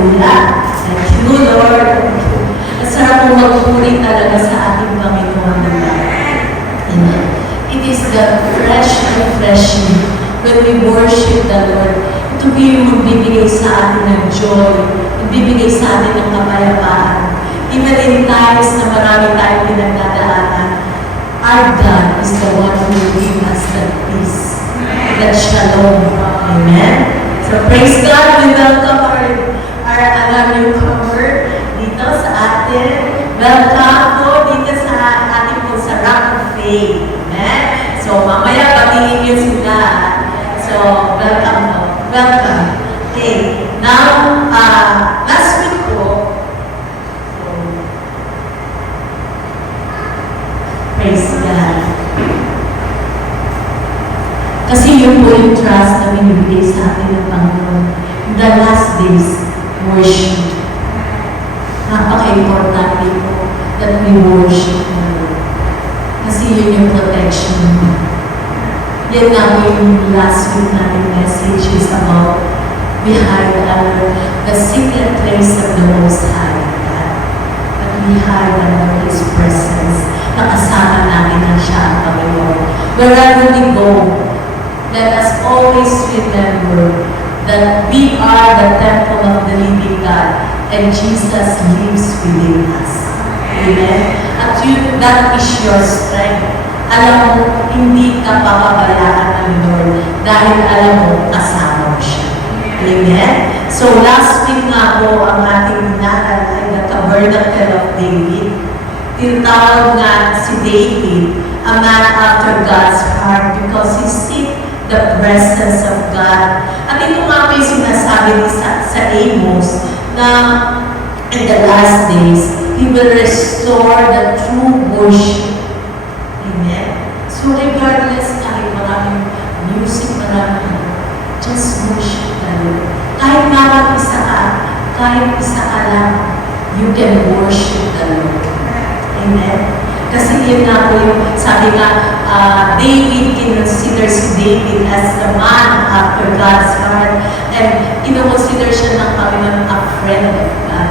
Hallelujah. Thank you, Lord. Masarap po magpuri talaga sa ating Panginoon. Amen. It is the fresh refreshing when we worship the Lord. Ito po yung magbibigay sa atin ng joy, magbibigay sa atin ng kapayapaan. Even in times na marami tayong pinagdadaanan, our God is the one who will give us that peace, that shalom. Amen. So praise God, we welcome our newcomer dito sa atin. Welcome po dito sa ating po sa Rock of Faith. Amen. So mamaya patingin niyo sila. So welcome po. Welcome. Okay. Now, last week po, praise God. Kasi yun po yung trust na binibigay sa atin ng Panginoon. The last days, worship. Napaka-importante po that we worship the Lord. Kasi yun yung protection. Yan na po yung last week natin message is about behind the secret place of the Most High God. But behind under His presence, nakasama natin na siya ang Panginoon. Wherever we go, let us always remember that we are the temple of the living God and Jesus lives within us. Amen? At yun, that is your strength. Alam mo, hindi ka papabayaan ng Lord dahil alam mo, kasama mo siya. Amen? So last week nga po, ang ating nanay ay the Tabernacle of David. Tinatawag nga si David, a man after God's heart because he seek the presence of God. At ito nga po yung sinasabi sa Amos na in the last days, He will restore the true worship. Amen? So regardless kahit maraming music, maraming just worship the Lord. Kahit bawat isa ka lang, you can worship the Lord. Amen? Kasi yun nga po yung, sabi nga, David, consider si David as the man after God's heart. And ino-consider siya ng Panginoon a friend of God.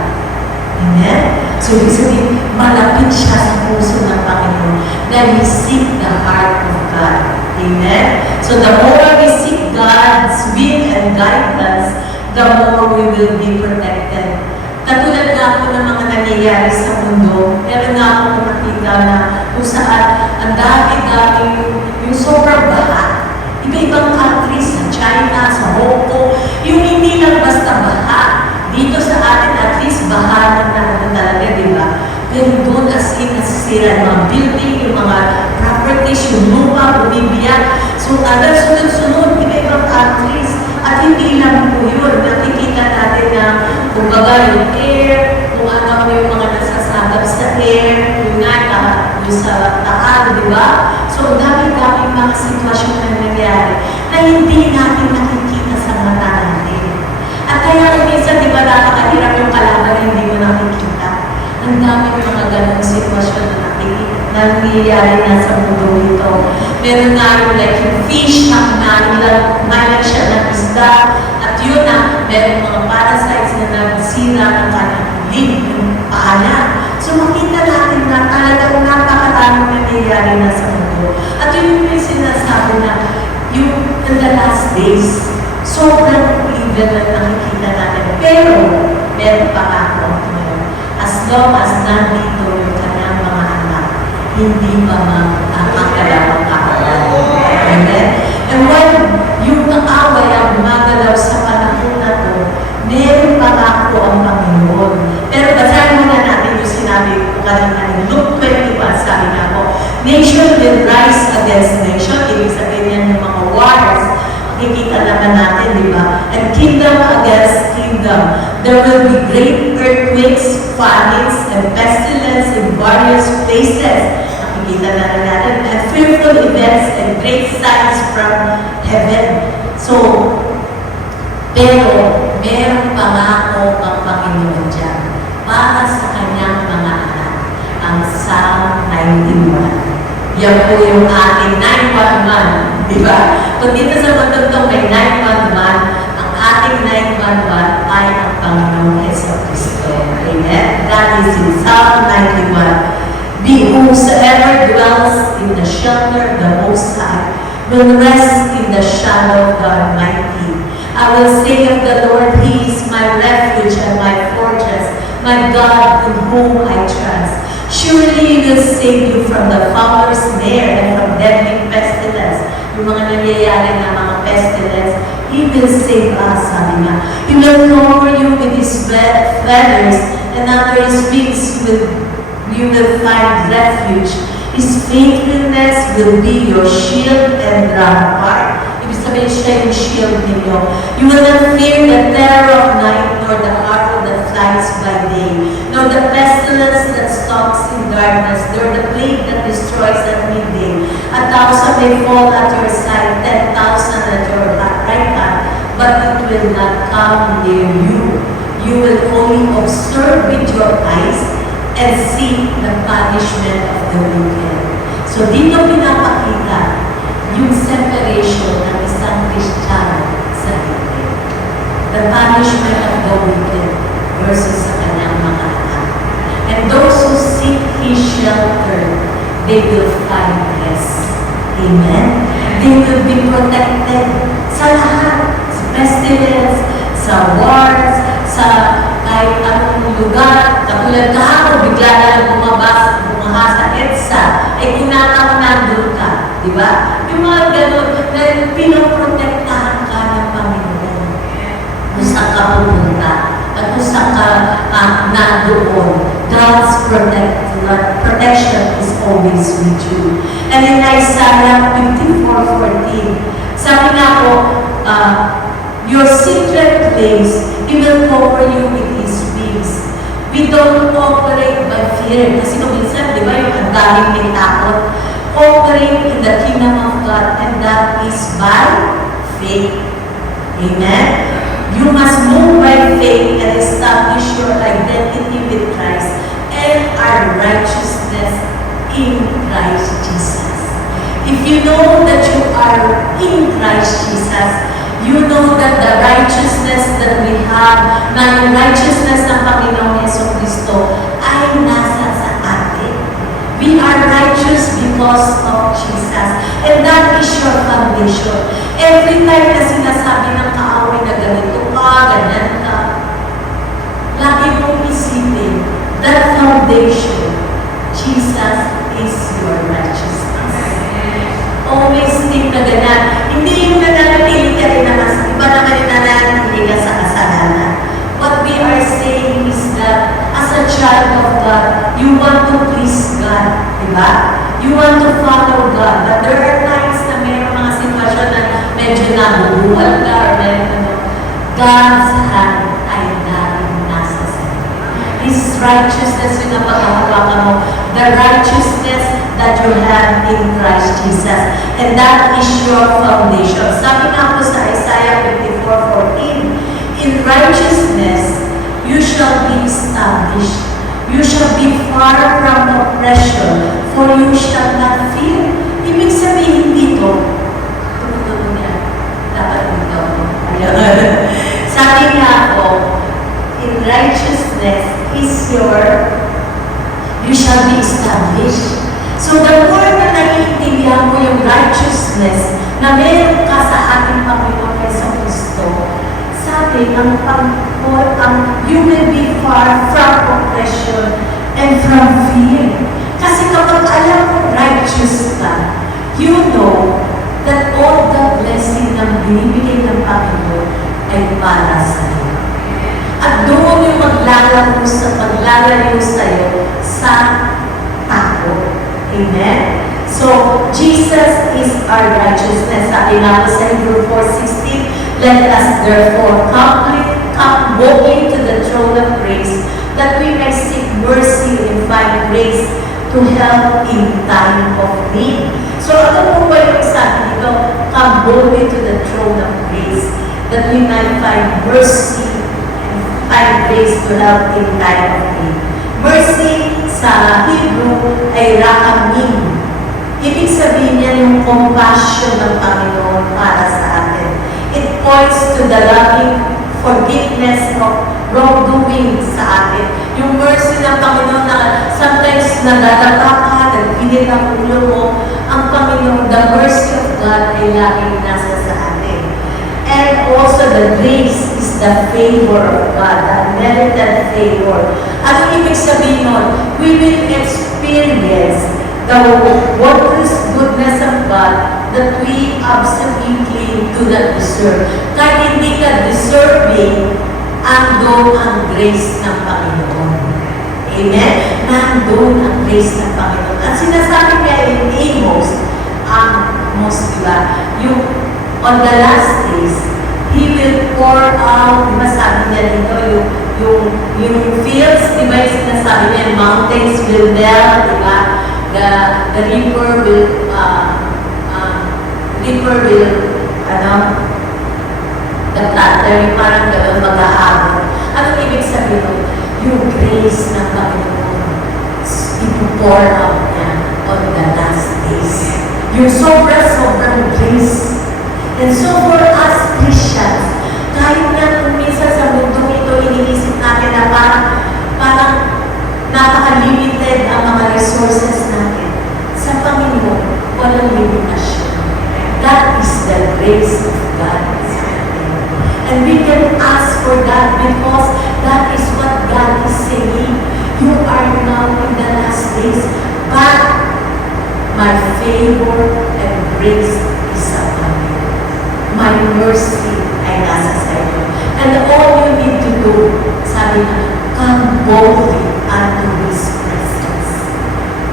Amen? So, ibig sabihin, malapit siya sa puso ng Panginoon. Then, he seek the heart of God. Amen? So, the more we seek God's will and guidance, the more we will be protected. Katulad nga po ng mga nangyayari sa mundo, meron nga ako makita na kung saan ang dami-dami yung sobrang baha. Iba-ibang countries, sa China, sa Hong Kong, yung hindi lang basta baha. Dito sa atin, at least baha na talaga, di ba? Pero doon as in, nasisira yung mga building, yung mga properties, yung lupa, bumibiyak. So, agad sunod-sunod, iba-ibang countries. At hindi lang po yun, nakikita natin na kumbaga yung air, kung ano yung mga nasasagap sa air, yung nga, yung sa taan, di ba? So, dami-dami mga sitwasyon na nangyayari na hindi natin nakikita sa mata natin. At kaya minsan, di ba, nakakahirap yung kalaban na hindi mo nakikita. Ang dami mga ganong sitwasyon na nangyayari na sa mundo ito. Meron nga yung like yung fish na kumain siya ng isda at yun na, meron mga parasites na nagsira ng kanyang lid, yung paalam. So makita natin na talagang napakaraming nangyayari na sa mundo. At yun yung sinasabi na yung in the last days, sobrang evil na nakikita natin. Pero, meron pa ako ngayon. As long as nandito yung kanyang mga anak, hindi pa magkakalaw ang kaaway. Amen? And when yung kaaway ang gumagalaw sa panahon na to, meron pa ako ang Panginoon. Pero basahin muna natin yung sinabi ko kanina in Luke 21, sabi nga po, nation will rise against nation. Ibig sabihin yan yung mga wars. Makikita naman natin, di ba? And kingdom against kingdom. There will be great earthquakes, famines, and pestilence in various places. Makikita natin, and fearful events and great signs from heaven. So, pero, merong pangako ang Panginoon dyan para sa kanyang mga anak, ang Psalm 91. Yan po yung ating 911, di ba? Kung dito sa matutong may 911, ang ating 911 ay ang Panginoon shelter of the Most High will rest in the shadow of the Almighty. I will say of the Lord, He is my refuge and my fortress, my God in whom I trust. Surely He will save you from the fowler's snare and from deadly pestilence. Yung mga nangyayari na mga pestilence, He will save us, sabi niya. He will cover you with His feathers, and under His wings you will find refuge. His faithfulness will be your shield and rampart. Ibig sabihin siya yung shield ninyo. You will not fear the terror of night, nor the arrow that flies by day, nor the pestilence that stalks in darkness, nor the plague that destroys at midday. 1,000 may fall at your side, 10,000 at your right hand, but it will not come near you. You will only observe with your eyes and see the punishment of the wicked. So dito pinapakita yung separation ng isang Kristiyano sa wicked. The punishment of the wicked versus sa kanyang mga anak. And those who seek His shelter, they will find rest. Amen? They will be protected sa lahat. Sa pestilence, sa wars, sa kahit anong lugar. Katulad kahapon, bigla na lang bumaha sa EDSA. Eh, kinata mo nandun ka. Di ba? Yung mga ganun, dahil pinoprotektahan ka ng Panginoon. Kung saan ka pupunta. At kung saan ka nandoon. God's protection is always with you. And in Isaiah 54:14, sabi nga po, your secret place, He will cover you with His wings. We don't operate by fear. Kasi kung minsan, di ba, yung ang daming may takot, operate in the kingdom of God, and that is by faith. Amen? You must move by faith and establish your identity with Christ and our righteousness in Christ Jesus. If you know that you are in Christ Jesus, you know that the righteousness that we have, na yung righteousness ng Panginoong Jesucristo ay nasa sa atin. We are righteous because of Jesus. And that is your foundation. Every time na sinasabi ng kaaway na ganito ka, ganyan ka, lagi mong isipin, that foundation, Jesus is your righteousness. Always think na ganyan. Hindi yung nananatili ka rin naman. Iba naman yung nananatili ka sa kasalanan. What we are saying is that as a child of God, you want to please God. Diba? You want to follow God. But there are times na may mga sitwasyon na medyo nabubuwal ka or medyo God's hand ay daring nasa sa'yo. His righteousness yung napaghahawakan mo. The righteousness that you have in Christ Jesus. And that is your foundation. Sabi nga po sa Isaiah 54:14, in righteousness, you shall be established. You shall be far from oppression, for you shall not fear. Ibig sabihin dito, tumutunog niya, dapat dito. Sabi nga po, in righteousness is you shall be established. So the more na naiintindihan mo yung righteousness na meron ka sa ating Panginoon Jesucristo, sabi, you will be far from oppression and from fear. Kasi kapag alam mo righteous ka, you know that all the blessing na binibigay ng Panginoon ay para sa iyo. At doon yung maglalayo sa'yo sa takot. Amen? So, Jesus is our righteousness. Sabi nga po sa Hebrews 4:16, let us therefore come boldly to the throne of grace, that we may seek mercy and find grace to help in time of need. So, ano po ba yung sabi dito? Come boldly to the throne of grace, that we might find mercy and find grace to help in time of need. Mercy sa Hebrew ay rakamim. Ibig sabihin niya yung compassion ng Panginoon para sa atin. It points to the loving forgiveness of wrongdoing sa atin. Yung mercy ng Panginoon na sometimes nadadapa ka, nag-init ang ulo mo, ang ang Panginoon, the mercy of God ay laging nasa sa atin. And also the grace is the favor of God, the unmerited favor. Ano ibig sabihin nun? We will experience the wondrous goodness of God that we absolutely do not deserve. Kahit hindi ka deserving, andun ang grace ng Panginoon. Amen? Nandun ang grace ng Panginoon. At sinasabi niya in Amos, diba, yung on the last days, He will pour out, diba sabi niya dito, yung fields, diba yung sinasabi niya, mountains will melt, diba, the river will, the platter, parang gano'n, mag-aabot. Anong ibig sabihin nun? Yung grace ng Panginoon, ipo-pour out niya on the last days. Yung sobrang grace. And so for us Christians, kahit na kung minsan sa mundong ito, iniisip natin na parang napaka-limited ang mga resources natin. Sa Panginoon, walang limitasyon. That is the grace of God. And we can ask for that because that is what God is saying. You are now in the last days, but my favor and grace is upon you. My mercy ay nasa sa iyo. And all you need to do, sabi na, come boldly unto His presence.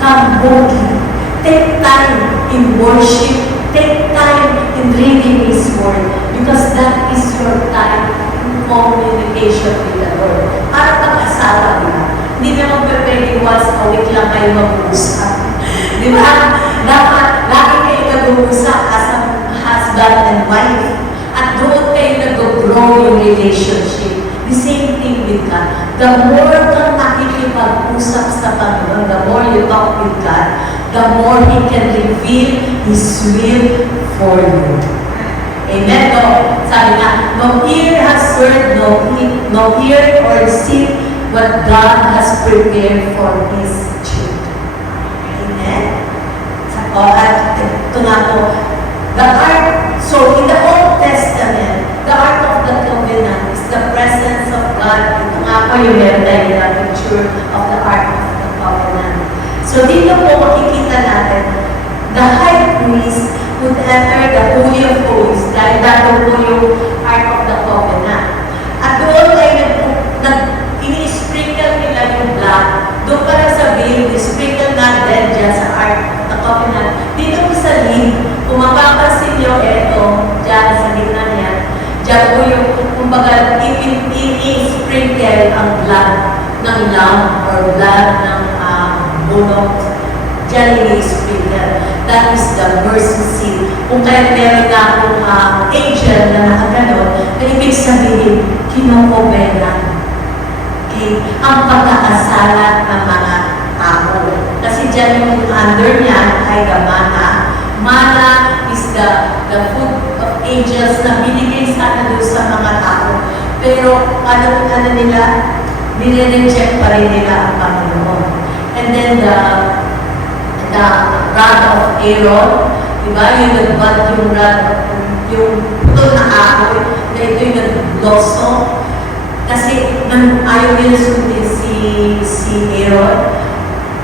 Come boldly. Take time in worship. Take time in reading His Word because that is your time in communication with the Lord. Para pag-asawa, di ba? Hindi naman pwede once a week lang kayo mag-uusap. Di ba? Dapat lagi kayo nag-uusap as a husband and wife. At doon kayo nag-grow yung relationship. The same thing with God. The more kang nakikipag-usap sa Panginoon, the more you talk with God, the more He can reveal His will for you. Amen? No, sabi nga, no ear has heard, no ear or seen what God has prepared for His children. Amen? At ito nga po, the ark, so in the Old Testament, the Ark of the Covenant is the presence of God. Ito nga po yung meron tayo na picture of the Ark of the Covenant. So dito po makikita natin, the high priest would enter the Holy of Holies dahil dato po yung Ark of the Covenant. At doon ay ini-sprinkle nila yung blood. Doon para sabihin, sprinkle natin dyan sa Ark of the Covenant. Dito po sa lid, kung mapapansin nyo, dyan sa gitna niya, dyan po yung, kumbaga, ini-sprinkle ang blood ng lamb or blood ng bunok. Diyan ini-sprinkle. That is the mercy seat. Kung kaya meron na akong angel na nakaganon, na ibig sabihin, kinokobera. Okay? Ang pagkakasala ng mga tao. Kasi dyan yung under niya ay the mana. Mana is the food of angels na binigay sana doon sa mga tao. Pero ano nila, nire-reject pa rin nila ang Panginoon. And then the rod of Aaron, diba? Yung nagbad yung rod, yung putol na apoy, na ito yung nag-blossom. Kasi ayaw nila sundin si Aaron.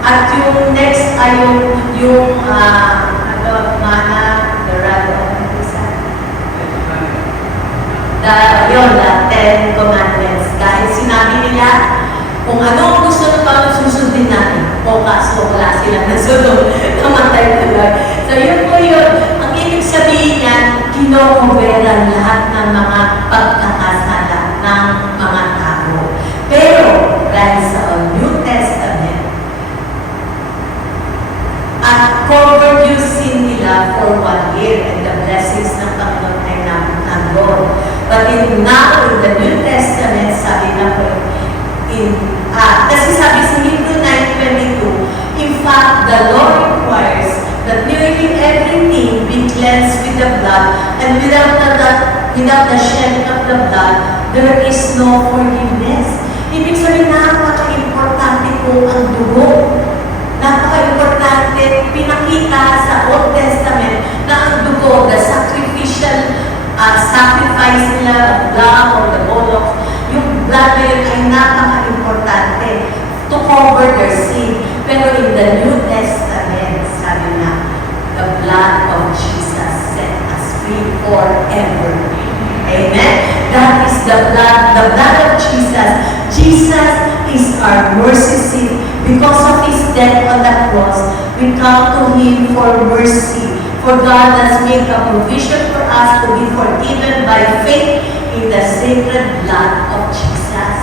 At yung next ay yung mana, the rod of the 10 Commandments. Dahil sinabi nila, kung ano ang gusto ng Panginoon, susundin natin. O kaso wala silang nasunod. Namatay tuloy. So yun po yun. Ang ibig sabihin niyan, kinokobera lahat ng mga pagkakasala ng mga tao. Pero, dahil sa New Testament, at covered yung sin nila for 1 year and the blessings ng Panginoon ay nandun. But now in the New Testament, sabi na po, kasi sabi sa Hebrew 9:22, in fact, the law requires that nearly everything be cleansed with the blood, and without the shedding of the blood, there is no forgiveness. Ibig sabihin, napaka-importante po ang dugo. Napaka-importante, pinakita sa Old blood of Jesus. Jesus is our mercy seat. Because of His death on the cross, we come to Him for mercy. For God has made a provision for us to be forgiven by faith in the sacred blood of Jesus.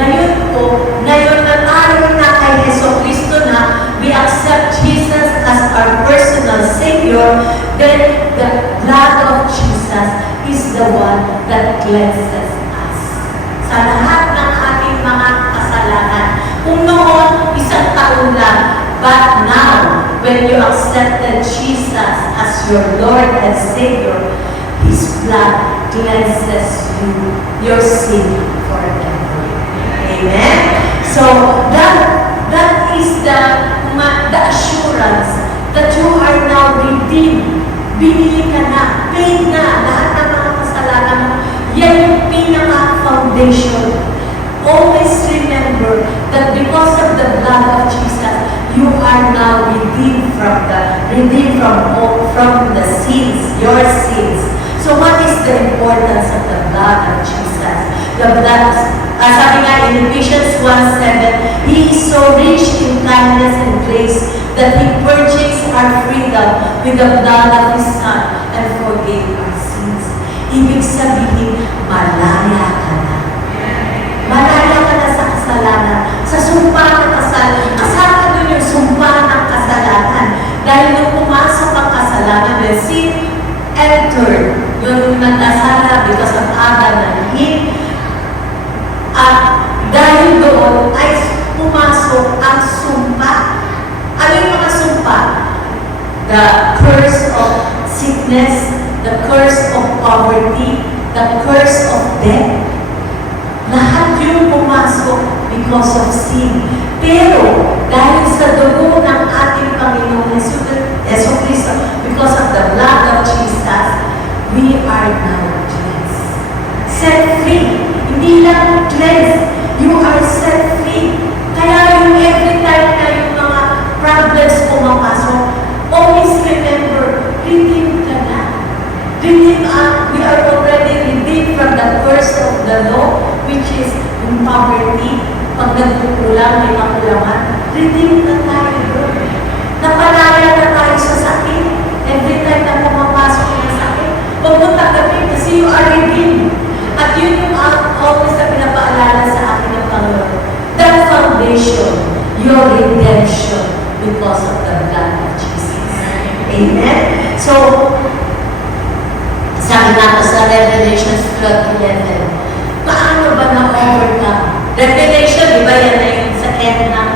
Ngayon na tayo na kay Yeso Cristo na, we accept Jesus as our personal Savior, then the blood of Jesus is the one that cleanses us sa lahat ng ating mga kasalanan. Kung noon, isang taon lang, but now, when you accepted Jesus as your Lord and Savior, His blood cleanses you, your sin forever. Amen? So, that is the assurance that you are now redeemed. Binili ka na, paid na, lahat ng mga kasalanan mo. Yan yung pinaka-foundation. Always remember that because of the blood of Jesus, you are now redeemed from the sins, your sins. So what is the importance of the blood of Jesus? The blood, sabi nga in Ephesians 1:7, He is so rich in kindness and grace that He purchased our freedom with the blood of His Son and forgave our sins. Ibig sabihin, malaya ka na. Malaya ka na sa kasalanan, sa sumpa ng kasalanan. Kasama doon yung sumpa ng kasalanan. Dahil nung pumasok ang kasalanan, when sin entered, yung nagkasala because of Adam and Eve, at dahil doon ay pumasok ang sumpa. Ano yung mga sumpa? The curse of sickness, the curse of poverty, the curse of death. Lahat yung pumasok because of sin. Pero, dahil sa dugo ng ating Panginoong Yeso Cristo, because of the blood of Jesus, we are now cleansed. Set free. Hindi lang cleansed. You are set free. Kaya yung every time na yung mga problems pumapasok, always remember, redeemed ka na. We are already redeemed from the curse of the law, which is in poverty. Pag nagkukulang, may makulangan, redeemed na tayo doon. Napalaya na tayo sa sakit. Every time na pumapasok yung sakit, huwag mo tanggapin kasi you are redeemed. At yun yung always na pinapaalala sa akin ng Panginoon. That foundation, your redemption because of the blood of Jesus. Amen? So, sabi nga ko sa Revelation 12:11, paano ba na-overcome? Revelation, di ba yan na yung sa end ng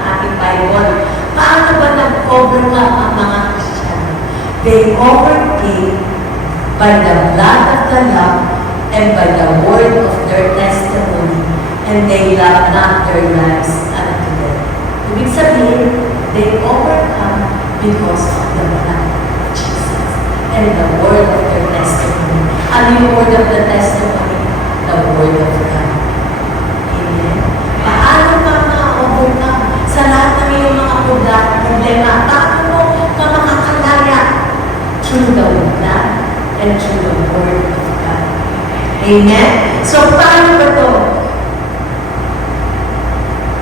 ating Bible? Paano ba na-overcome ang mga Kristiyano? They overcame by the blood of the Lamb and by the word of their testimony, and they loved not their lives unto death. Ibig sabihin, they overcome because of the blood of Jesus and the word of their testimony. Ano yung word of the testimony? The word of God. Amen? Paano ka ma-overcome sa lahat ng iyong mga problema? Paano mo ka makakalaya? Through the blood and through the word of God. Amen? So, paano ba ito?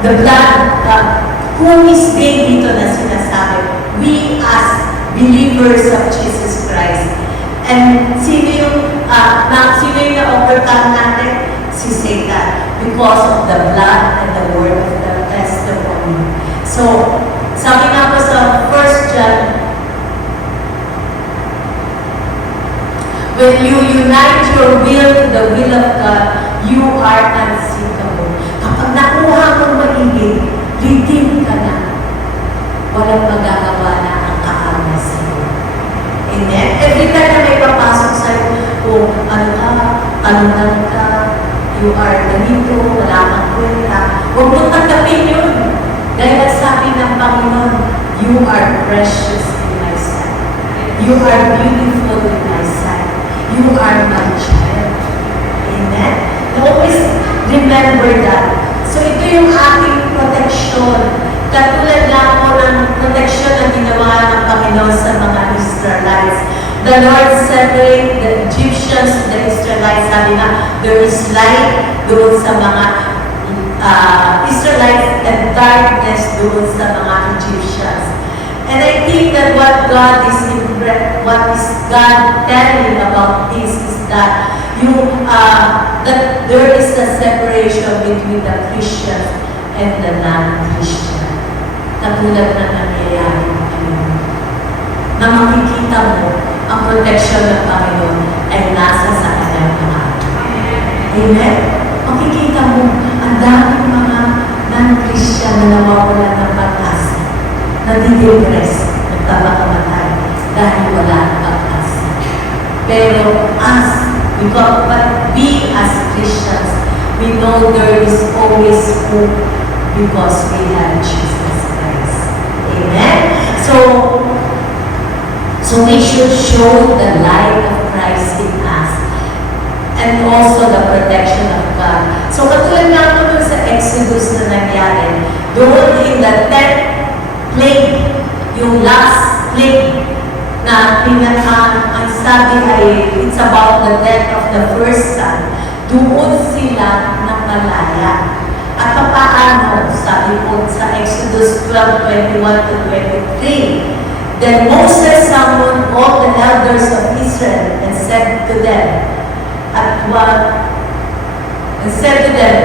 The blood, who is they dito na sinasabi? We as believers of Jesus Christ. And sino yung na-overcome natin? Si Satan. Because of the blood and the word of the testimony. So, sabi nga po sa 1 John, when you unite your will to the will of God, you are unsinkable. Kapag nakuha mong magiging, redeem ka na. Walang magagawa na ang kakama sa'yo. Amen? Every time na may papasok sa'yo, talunan ka, you are ganito, wala kang kwenta. Huwag mong tanggapin yun. Dahil sabi ng Panginoon, you are precious in my sight. You are beautiful in my sight. You are my child. Amen? Always remember that. So ito yung ating protection. Katulad lang po ng protection na ginawa ng Panginoon sa mga Israelites. The Lord separate the Egyptians to the Israelites. Sabi na, there is light doon sa mga Israelites and darkness doon sa mga Egyptians. And I think that what is God telling about this is that that there is a separation between the Christians and the non-Christian. Katulad na nangyayari ngayon. Na makikita mo ang protection ng Panginoon ay nasa sa kanyang mga. Amen? Makikita mo ang daming mga non-Christian na nawawalan ng pag-asa, nadidepress, nagpapakamatay dahil wala ang pag-asa. Pero but we as Christians, we know there is always hope because we have Jesus Christ. Amen? So we should show the light of Christ in us and also the protection of God. So katulad nga po sa Exodus na nangyari, doon in the 10th plague, yung last plague na ang sabi ay it's about the death of the first son, doon sila ng malaya. At paano, sabi po sa Exodus 12:21 to 23, then Moses summoned all the elders of Israel and said to them,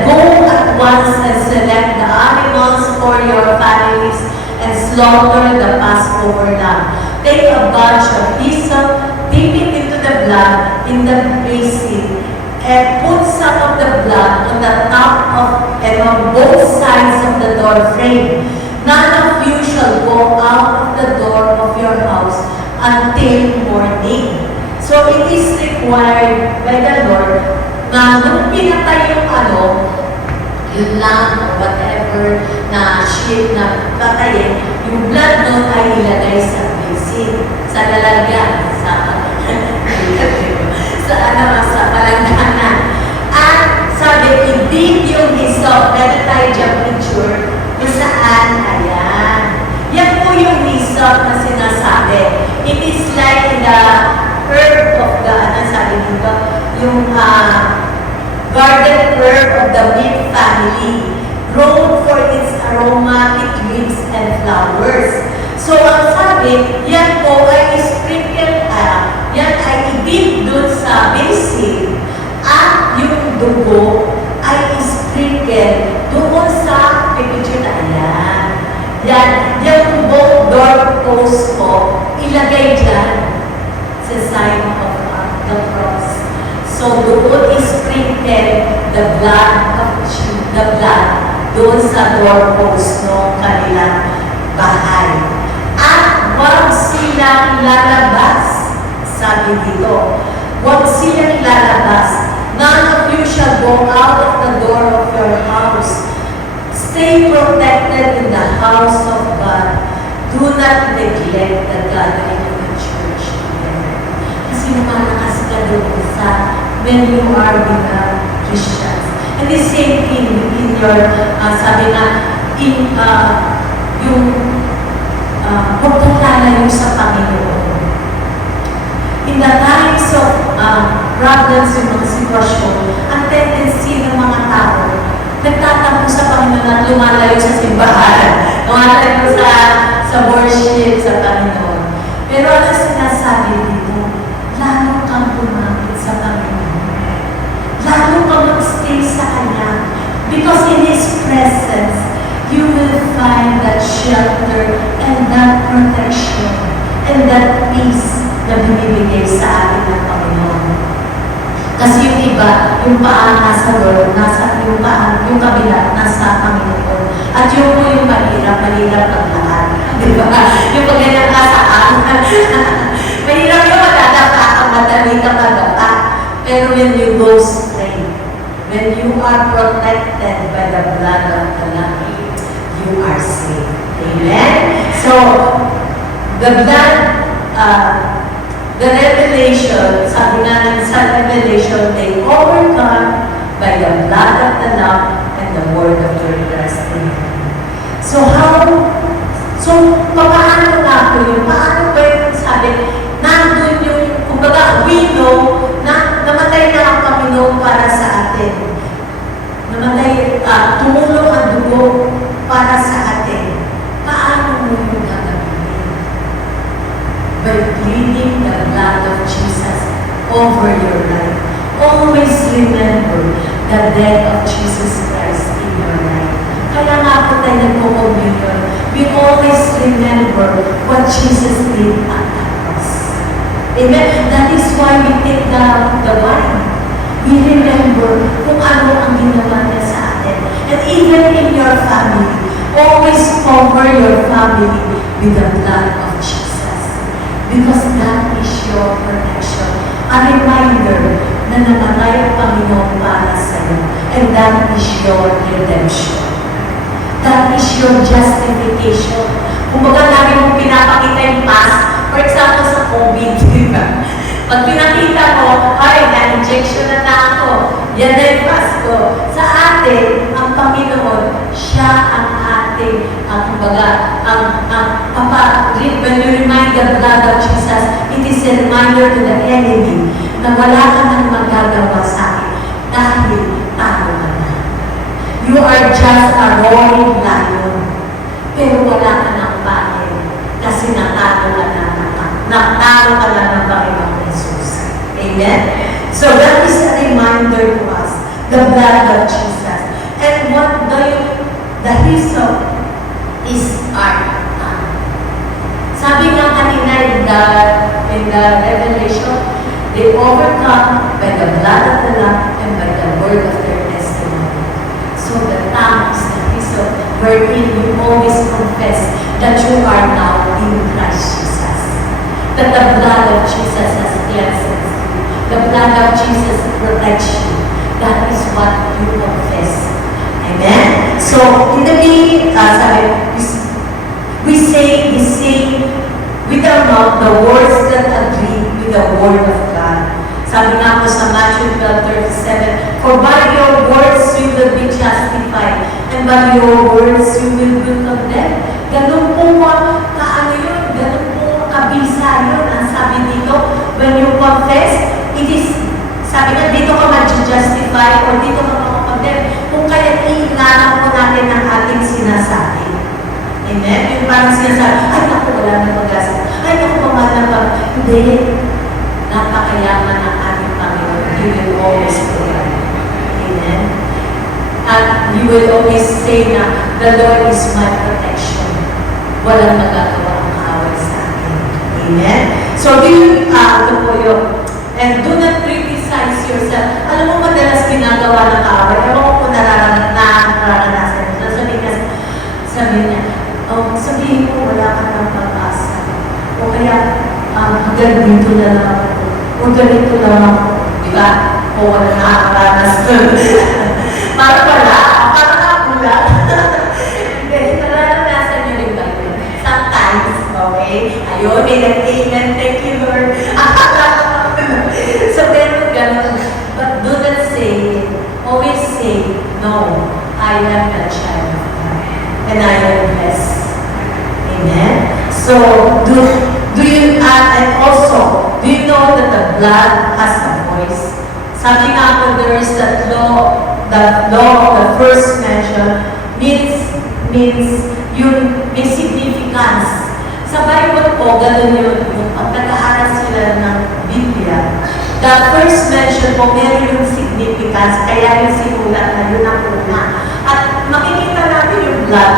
go at once and select the animals for your families and slaughter the Passover lamb. Take a bunch of hyssop, dip it into the blood in the basin, and put some of the blood on the top of and on both sides of the door frame. None of you shall go out of the door of your house until morning. So it is required by the Lord na nung pinatay yung lamb or whatever na sheep na patayin, yung blood nun ay ilagay sa basin, sa lalagyan, sa palangganan. At sabi, i-dip yung hyssop, meron tayo diyang picture, kung saan, ayan. Yan po yung hyssop na sinasabi. It is like the herb of the, sabi dito, yung garden herb of the wheat family, grown for its aromatic leaves and flowers. So, ang sabi, yan po ay sprinkle, yan ay i-dip dun sa basin, at yung dugo ay sprinkle doon sa picture na yan. Yan, yung doorpost ko, ilagay dyan sa sign of the cross. So, doon sprinkle the blood doon sa doorpost ng kanilang bahay. At huwag silang lalabas, sabi dito. Huwag silang lalabas. None of you shall go out of the door of your house. Stay protected in the house of God. Do not neglect the gathering of the church together. Kasi lumalakas ka doon sa when you are with the Christians. And the same thing in your, sabi na, yung pagkakalayo sa Panginoon. In the times of problems, yung mga sitwasyon, ang tendency ng mga tao, nagtatampo sa Panginoon at lumalayo sa simbahan, lumalayo sa worship sa Panginoon. Pero ano sinasabi dito? Lalo kang lumapit sa Panginoon. Lalo kang mag-stay sa Kanya. Because in His presence, you will find that shelter and that protection and that peace na binibigay sa atin ng Panginoon. Kasi yung iba, yung paa nasa Lord, yung kabila nasa Panginoon. At yung po yung mahirap paglakad. Di ba? Yung pagganyan ka sa mahirap yung madadapa ang madali ka magapa. Pero when you go straight, when you are protected by the blood of the Lamb, you are safe. Amen? So, the blood, the revelation, sabi nga sa revelation, they overcome by the blood of the Lamb and the word of their testimony. So paano nga po yun? Paano ba yun? Sabi, nandun yung over your life. Always remember the death of Jesus Christ in your life. Kaya nga po tayo nagpo-communion. We always remember what Jesus did at the cross. Amen? That is why we take the wine. We remember kung ano ang ginawa niya sa atin. And even in your family, always cover your family with the blood of Jesus. Because that is your protection. A reminder na namatay ang Panginoon para sa iyo. And that is your redemption. That is your justification. Kumbaga namin kung pinapakita yung past, for example sa COVID, di ba? Pag pinakita ko, ay, na-injection na ako, yan na yung past ko. Sa atin, ang Panginoon, siya ang ating, kumbaga, when you remind the blood of Jesus, it is a reminder to the enemy na wala ka nang magagawa sa akin dahil talo ka na. You are just a roaring lion, pero wala ka nang pain kasi natalo ka na ng Panginoong Jesus. Amen? So that is a reminder to us, the blood of Jesus. And what the hyssop is our tongue. Sabi nga kanina in the Revelation, they overcome by the blood of the Lamb and by the word of their testimony. So the tongue is the hyssop wherein you always confess that you are now in Christ Jesus. That the blood of Jesus has cleansed you. The blood of Jesus protects you. That is what you confess. Amen? So, in the beginning, we say with our mouth the words that agree with the word of God. Sabi nga po sa Matthew 12:37, for by your words you will be justified, and by your words you will be condemned. Ganun po kaano yun? Ganun po kabisa yun. Ang sabi dito, when you confess, it is, sabi nga dito ka ma-justify or dito ka ma-condemn. Kung kaya iingatan po natin ang ating sinasabi. Amen? Yung parang sinasabi, ay naku, wala na pag-asa. Ay naku, pamahal na pag. Hindi. Napakayaman ang ating Panginoon. He will always provide. Amen? At you will always say na, the Lord is my protection. Walang magagawa ang away sa akin. Amen? So, ito po yun. And do not criticize yourself. Alam mo, madalas ginagawa ng away. Ewan ko kung nararanasan. Sabi niya, sabihin ko, wala ka ng pag-asa. O kaya, hanggang dito na lang ako. O ganito lang ako. Diba? O wala nakakaranas doon. Parang wala. Parang nakakula. Hindi, nararanasan niyo rin ba yun? Sometimes, okay? Ayun, amen. Thank you, Lord. So, meron ganun. But do not say, always say, no, I am the child of God. And I am blessed. Amen? So, do you and also, do you know that the blood has a voice? Sabi nga po, there is that law of the first mention means yung may significance. Sa Bible po, ganun yun, yung pagkakaharas sila ng Biblia. The first mention po, meron yung significance, kaya yung sinulat na yun ang una. At makikita natin yung blood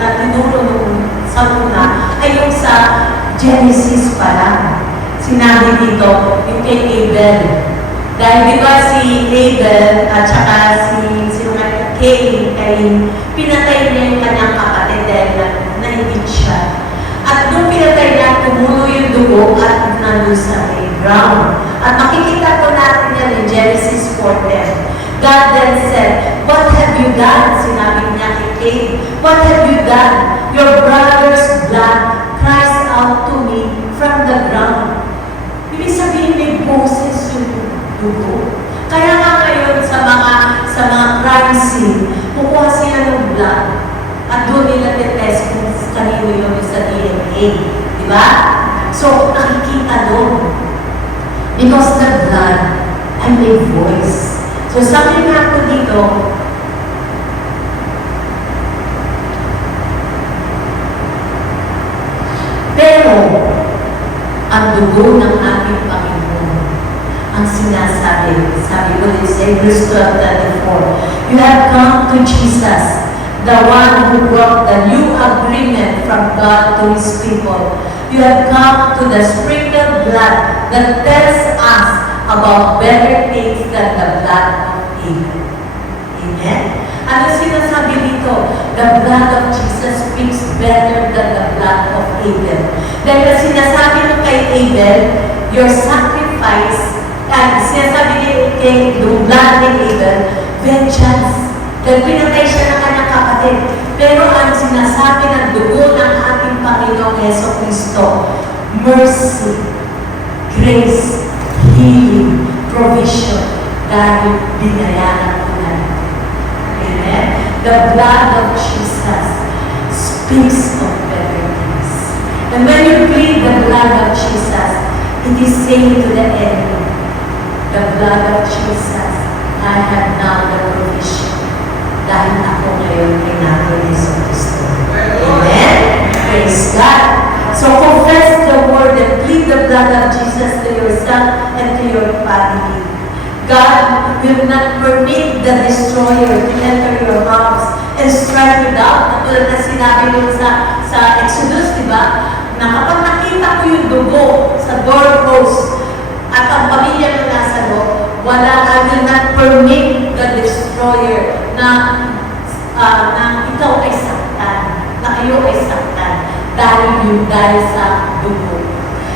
na tinuro nung sa una, ay yung sa Genesis pa lang. Sinabi dito, yung kay Abel. Dahil di ba si Abel at saka Cain, pinatay niya yung kanyang kapatid dahil naibig siya. At nung pinatay niya, tumulo yung dugo at nandun sa ground. At makikita po natin yan in Genesis 4:10. God then said, what have you done? Sinabi niya kay Cain, what have you done? Your brother's blood cries out to me from the ground. Ibig sabihin may boses yung dugo. Kaya nga ngayon sa mga crime scene, kukuha sila ng blood at doon nila titest kung kanino yung sa DNA. Di ba? So, nakikita doon. Because the blood ay may voice. So, sabi nga po dito, pero ang dugo ng ating Panginoon, ang ang sinasabi. Sabi ko din sa Hebrews 12:34, you have come to Jesus, the one who brought the new agreement from God to His people. You have come to the sprinkled blood that tells us about better things than the blood of Abel. Amen? Ano sinasabi dito? The blood of Jesus speaks better than the blood of Abel. Dahil sinasabi mo kay Abel, your sacrifice, sinasabi niya kay the blood ni Abel, vengeance. Dahil pinatay siya ng kanyang kapatid. Pero ang sinasabi ng dugo ng ating Panginoong Yeso Cristo, mercy, grace, healing, provision, dahil binayaran ko na natin. Amen? The blood of Jesus speaks of better things. And when you plead the blood of Jesus, it is saying to the enemy, the blood of Jesus, I have now the provision. Dahil ako ngayon ay natin Yeso Cristo. Amen? Praise God. So confess the word and plead the blood of Jesus to yourself and to your family. God will not permit the destroyer to enter your house and strike you down. Tulad na sinabi nun sa Exodus, di ba? Na kapag nakita ko yung dugo sa doorpost at ang pamilya na nasa loob, I will not permit the destroyer na ikaw ay saktan, na kayo ay saktan, dahil sa dugo.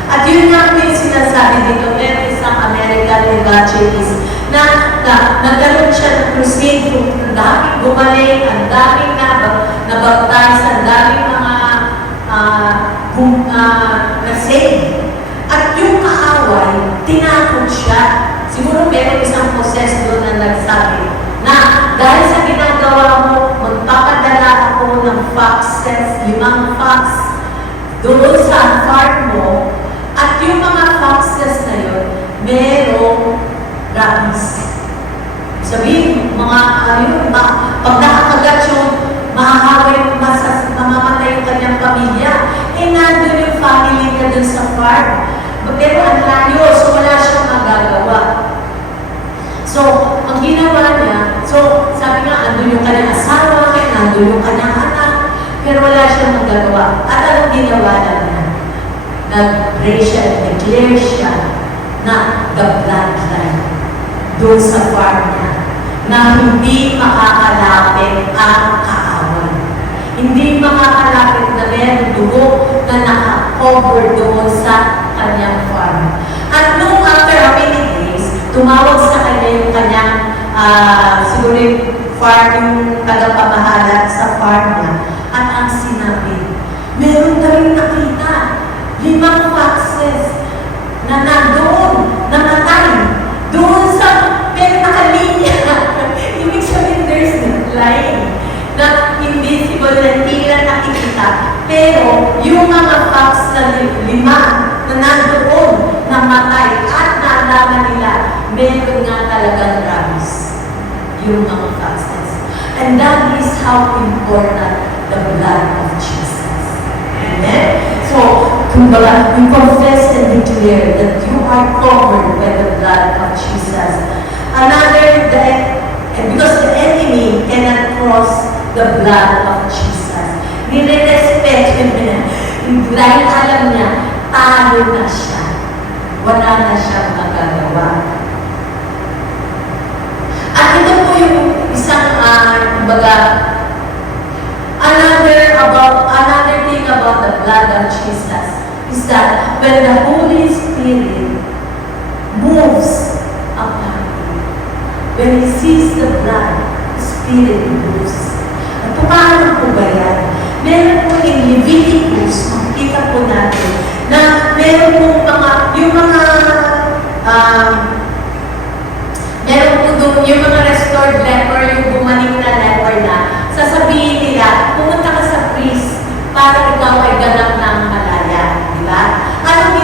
At yun nga po yung sinasabi dito, meron isang American evangelist na nagkaroon siya ng crusade, ang daming gumaling, ang daming nabaptize, ang daming mga nasave. At yung kaaway, tinakot siya. Siguro meron isang possessed doon na nagsabi na dahil sa ginagawa mo, magpapadala ako ng foxes, 5 fox, doon sa farm mo, at yung mga foxes na yun, merong rabies. Sabihin, pag nakakagat yung mahahaway, mamamatay yung kanyang pamilya, nandun yung family niya dun sa farm. Pero ang layo, so wala siyang magagawa. So, ang ginawa niya, sabi nga, andun yung kanyang asawa, andun yung kanyang anak, pero wala siyang magagawa. At anong ginawa niya? Nag-pray siya and declare siya na the bloodline doon sa farm niya, na hindi makakalapit ang kaaway. Hindi makakalapit na meron dugo na naka-cover doon sa kanyang farm. At nung after how many days, tumawag sa kanya yung kanyang siguro yung farm, yung tagapamahalat sa farm niya. At ang sinabi, meron kaming nakita 5 foxes na nandoon, namatay, doon sa, pero nakalinya. Ibig sabihin, there's no line na invisible na hindi na nakikita. Pero yung mga fox na 5 na nandoon, namatay, at nalaman nila, meron nga talagang rabies. Yung mga foxes. And that is how important the blood of Jesus. Amen? So, kumbaga, we confess and declare that you are covered by the blood of Jesus. Because the enemy cannot cross the blood of Jesus. Nire-respect niya. Dahil alam niya, talo na siya. Wala na siyang magagawa. At ito po yung isang, another thing about the blood of Jesus is that when the Holy Spirit moves upon you, when He sees the blood, the Spirit moves. At paano po ba yan? Meron po in Leviticus, makikita po natin, na meron po meron po doon, yung mga restored leper, yung bumalik na leper na, sasabihin nila, pumunta ka sa priest para ikaw ay ganap ng malaya. Di ba? Anong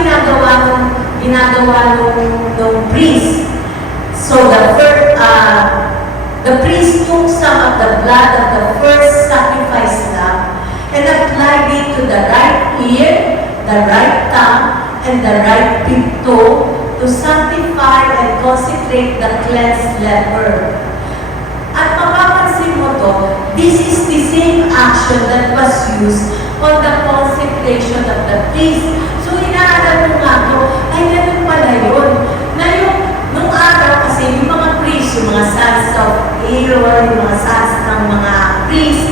ginagawa nung priest? So the priest took some of the blood of the first sacrifice lamb and applied it to the right ear, the right tongue, and the right big toe to to sanctify and consecrate the cleansed leper. At mapapansin mo to, this is the same action that was used on the consecration of the priest. So inaaral mo nga to, ay ganun pala yun. Na nung araw kasi, yung mga priest, yung mga sons of Aaron, yung mga sons ng mga priest,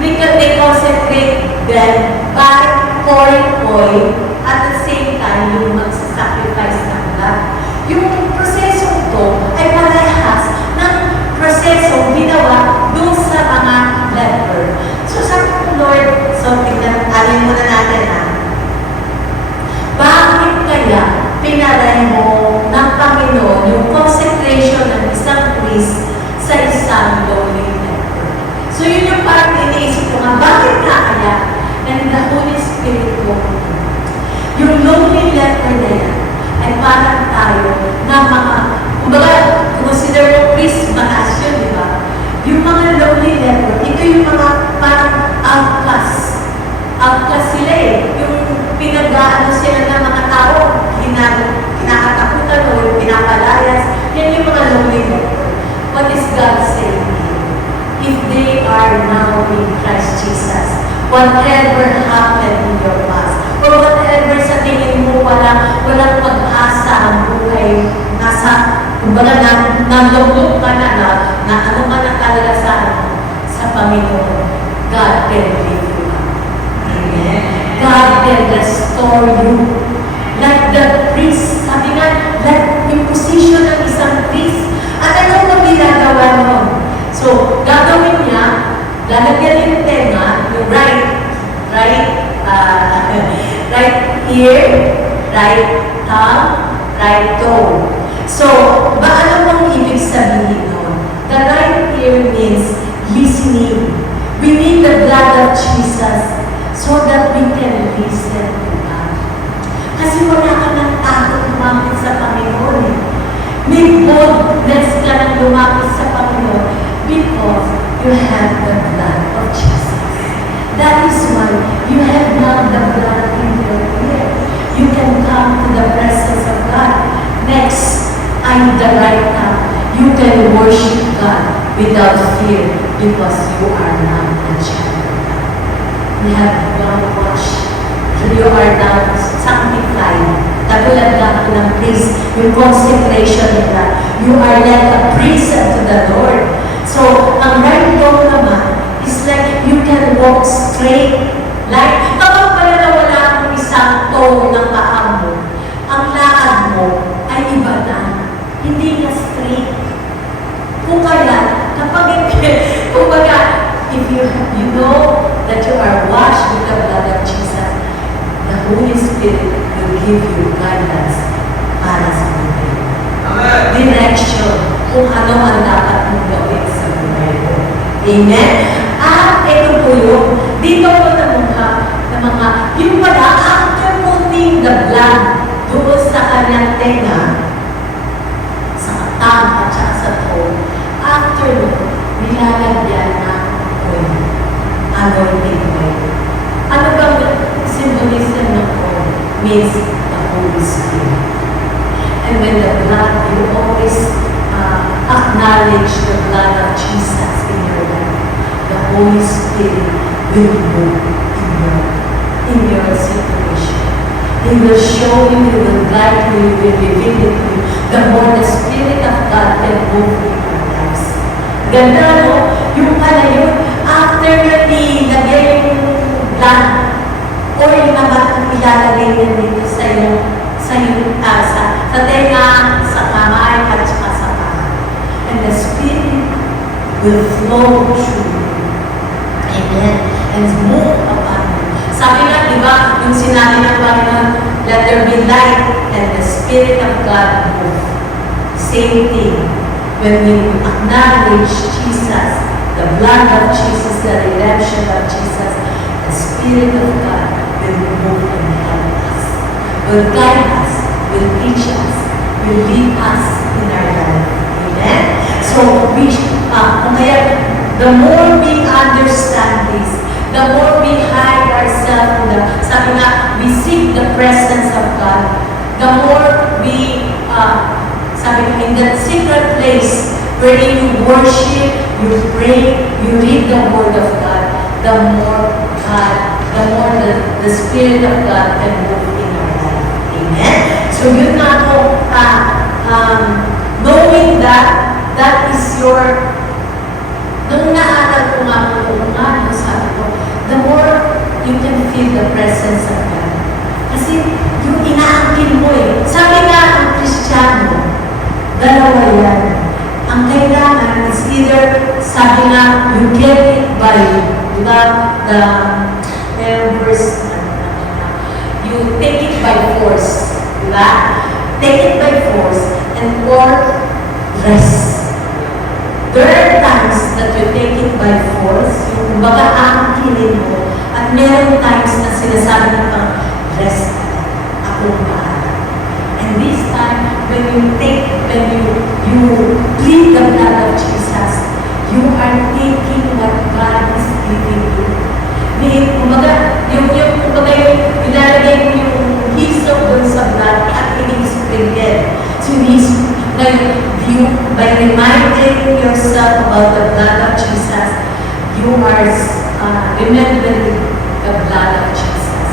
they consecrate them by pouring oil at the same time yung magsasacrifice ng blood. Yung prosesong to ay parehas ng prosesong ginawa dun sa mga leper. So sabi ko, Lord, so alin muna natin bakit kaya pinareho ng Panginoon yung consecration ng isang priest sa isang lowly leper? So yun yung parang iniisip ko nga, bakit nga kaya and the Holy Spirit ko yung lowly leper na yan ay parang tayo na mga, kumbaga, consider mo priest, mataas yun, di ba? Yung mga lowly leper, ito yung mga parang outcast. Outcast sila yung pinag-aano sila ng mga tao, kinakatakutan o yung pinapalayas, yan yung mga lowly leper. What is God saying here? If they are now in Christ Jesus, whatever happened in your past, or whatever sa tingin mo walang pag-asa ang buhay, kumbaga nalulog ka na ano ka na talaga sa Panginoon, God can lift you up. Amen? God can restore you. Like the priest, sabi nga, like yung position ng isang priest. At ano mo ginagawa nun? So, gagawin niya, lalagyan yung tenga, yung right ear, right thumb, right toe. So, ano pong ibig sabihin nun? The right ear means listening. We need the blood of Jesus so that we can listen to God. Kasi wala ka ng takot lumapit sa Panginoon. May boldness ka ng lumapit sa Panginoon because you have the blood of Jesus. That is why you have now the blood in your ear. You can come to the presence of God. Next, I'm the right now. You can worship God without fear because you are now a child of God. We have now washed. You are now sanctified. Katulad lang ng priest, yung consecration nila. You are like a priest unto the Lord. So, ang right now naman is like you can walk straight. Like, kapag pala na wala akong isang toe ng paa mo, ang lakad mo ay iba na. Hindi na straight. Kung kaya, kapag kumbaga, if you know that you are washed with the blood of Jesus, the Holy Spirit will give you guidance para sa buhay. Direction kung ano ang dapat mong gawin sa buhay mo. Amen? At ito po yung, dito po na mga, yung wala, after putting the blood doon sa kanyang tenga, sa katang at saka sa toe, after nilalagyan ng oil, anointing oil. Ano bang symbolism ng oil? Means the Holy Spirit. And when the blood, you always acknowledge the blood of Jesus in your life, the Holy Spirit will move in your situation. He will show you, He will guide you, He will reveal it to you. The more the Spirit of God can move in our lives. Ganda, no? Yung pala yun, after na nilagay yung blood, or yung naman ang ilalagay niya dito sa tenga, sa kamay, at saka sa paa. And the Spirit will flow through you. Amen. And move upon you. Sabi nga, di ba, yung sinabi ng Panginoon, let there be light, and the Spirit of God move. Same thing. When we acknowledge Jesus, the blood of Jesus, the redemption of Jesus, the Spirit of God will move and help us, will guide us, will teach us, will lead us in our life. Amen? So, the more we understand this, the more we hide ourselves in sabi nga, we seek the presence of God, the more we sabi ko, in that secret place wherein you worship, you pray, you read the Word of God, the more the Spirit of God can move in your life. Amen? So yun nga po, knowing that is your, nung naaral ko nga po, sabi ko, the more you can feel the presence of God. Kasi yung inaangkin mo sabi nga ang Kristiyano, dalawa yan. Ang kailangan is either, sabi nga, you get it by, diba, verse, you take it by force, diba? Take it by force, and or rest. There are times that you take it by force, yung kumbaga aangkinin mo, at meron times na sinasabi ng pang rest, akong bahala. And this time, when you plead the blood of Jesus, you are taking what God is giving you. Kumbaga, ilalagay mo yung hisop dun sa blood at ini-sprinkle. So, by reminding yourself about the blood of Jesus, you are remembering the blood of Jesus.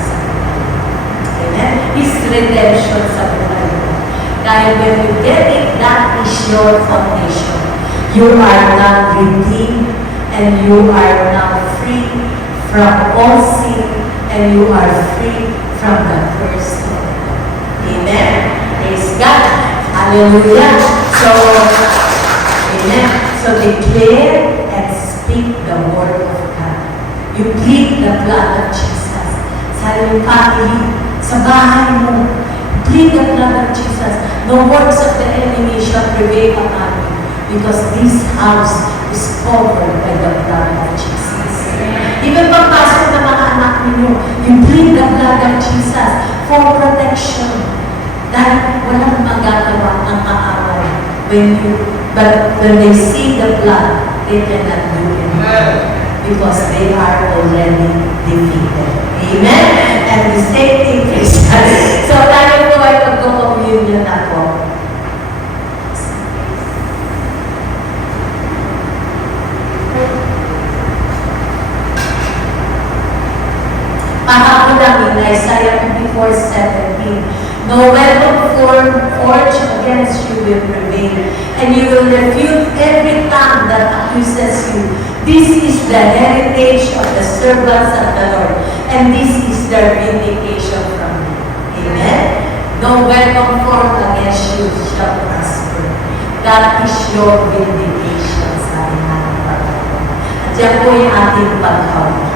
Amen? His redemption sa buhay mo. Dahil when you get it, that is your foundation. You are now redeemed and you are now free from all sin and you are free from the curse. Amen? Praise God. Hallelujah. So, amen. So declare and speak the word of God. You plead the blood of Jesus. Sa iyong family, sa bahay mo, plead the blood of Jesus. No works of the enemy shall prevail upon you because this house is covered by the blood of Jesus. Even pagpasok ng mga anak ninyo, you plead the blood of Jesus for protection. Dahil walang magagawa ang kaaway. But when they see the blood, they cannot do it. Because they are already defeated. Amen? And the same thing is so tayo po ay pagko-communion ako. Pahapon lang in Isaiah 54:17. No weapon forged against you will prevail, and you will refute every tongue that accuses you. This is the heritage of the servants of the Lord, and this is their vindication from me. Amen? No weapon formed against you shall prosper. That is your vindication sa ating Panginoon. At yan po yung ating pagkawalan.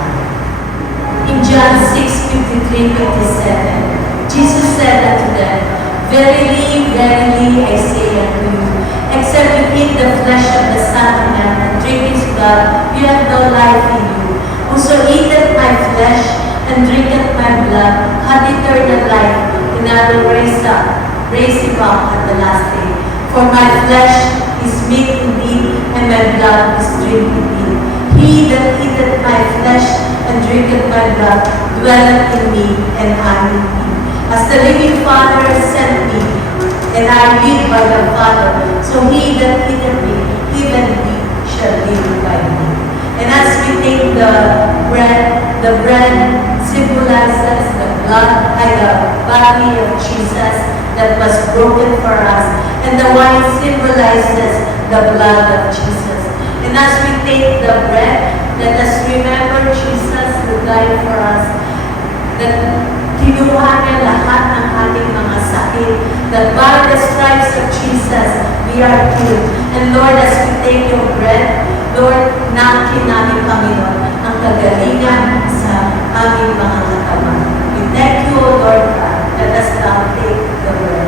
In John 6:53-57, Jesus said unto them, Verily, verily, I say unto you, except you eat the flesh of the Son of Man and drink his blood, you have no life in you. Whoso eateth my flesh and drinketh my blood hath eternal life, and I will raise him up at the last day. For my flesh is meat indeed, and my blood is drink indeed. He that eateth my flesh and drinketh my blood dwelleth in me, and I in him. As the living Father sent me, and I live by the Father, so he that eateth me, even he shall live by me. And as we take the bread symbolizes the body of Jesus that was broken for us, and the wine symbolizes the blood of Jesus. And as we take the bread, let us remember Jesus who died for us, that kinuha niya lahat ng ating mga sakit, that by the stripes of Jesus, we are healed. And Lord, as we take your bread, Lord, nangkin namin, Panginoon, ang kagalingan sa aming mga katawan. We thank you, O Lord God. Let us now take the bread.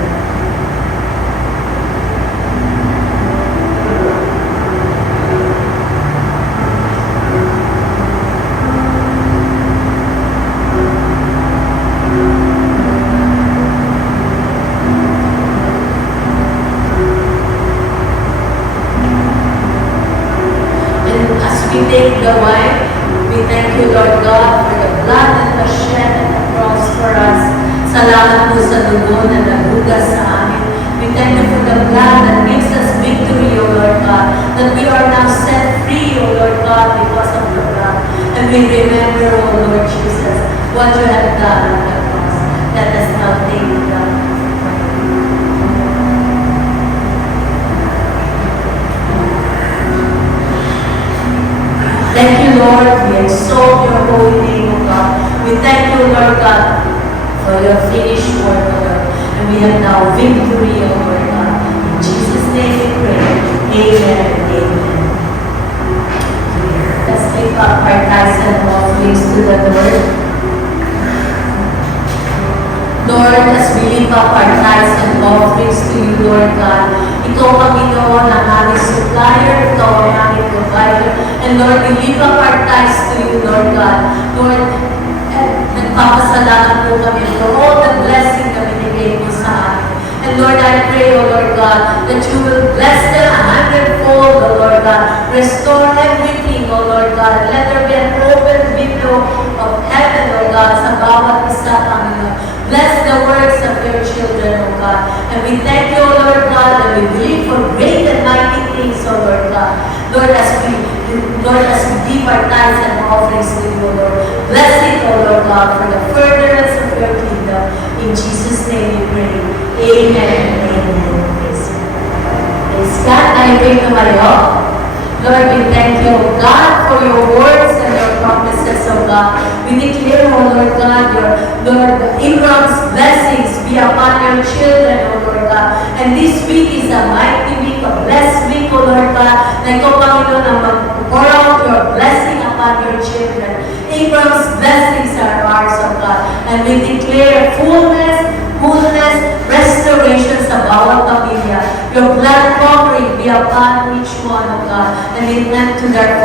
We take the wine. We thank you, Lord God, for the blood that was shed on the cross for us. Salamat po sa dugo na nagugas sa amin. We thank blood that gives us victory, O Lord God, that we are now set free, O Lord God, because of the blood. And we remember, O Lord Jesus, what you have done on the cross. Let us now take it up. Thank you, Lord. We exalt your holy name, O God. We thank you, Lord God, for your finished work, O Lord. And we have now victory, O Lord God. In Jesus' name we pray. Amen and amen. Let's lift up our tithes and offerings to the Lord. Lord, as we lift up our tithes and offerings to you, Lord God, ikaw, Panginoon, ang aming supplier, ikaw ang aming provider. And Lord, we lift up our tithes to you, Lord God. Lord, nagpapasalamat po kami for all the blessing na binigay mo sa amin. And Lord, I pray, O Lord God, that you will bless them 100-fold, O Lord God. Restore everything, O Lord God. Let there be an open window of heaven, O God, sa bawat isa, Panginoon. Bless the works of your children, O God. And we thank you, O Lord God, and we believe for great and mighty things, O Lord God. Lord, as we give our tithes and offerings to you, O Lord, bless it, O Lord God, for the furtherance of your kingdom. In Jesus' name we pray. Amen and amen. Praise God. I bring to my up. Lord, we thank you, O God, for your words and your promises, O God. We declare, O Lord God, your Lord Abraham's blessings be upon your children, O Lord God. And this week is a mighty week, a blessed week, O Lord God. Na ikaw, Panginoon, na mag-pour out your blessing upon your children. Abraham's blessings are ours, O God. And we declare fullness, restoration sa bawat pamilya. Your blood covering be upon each one, O God, and it went to their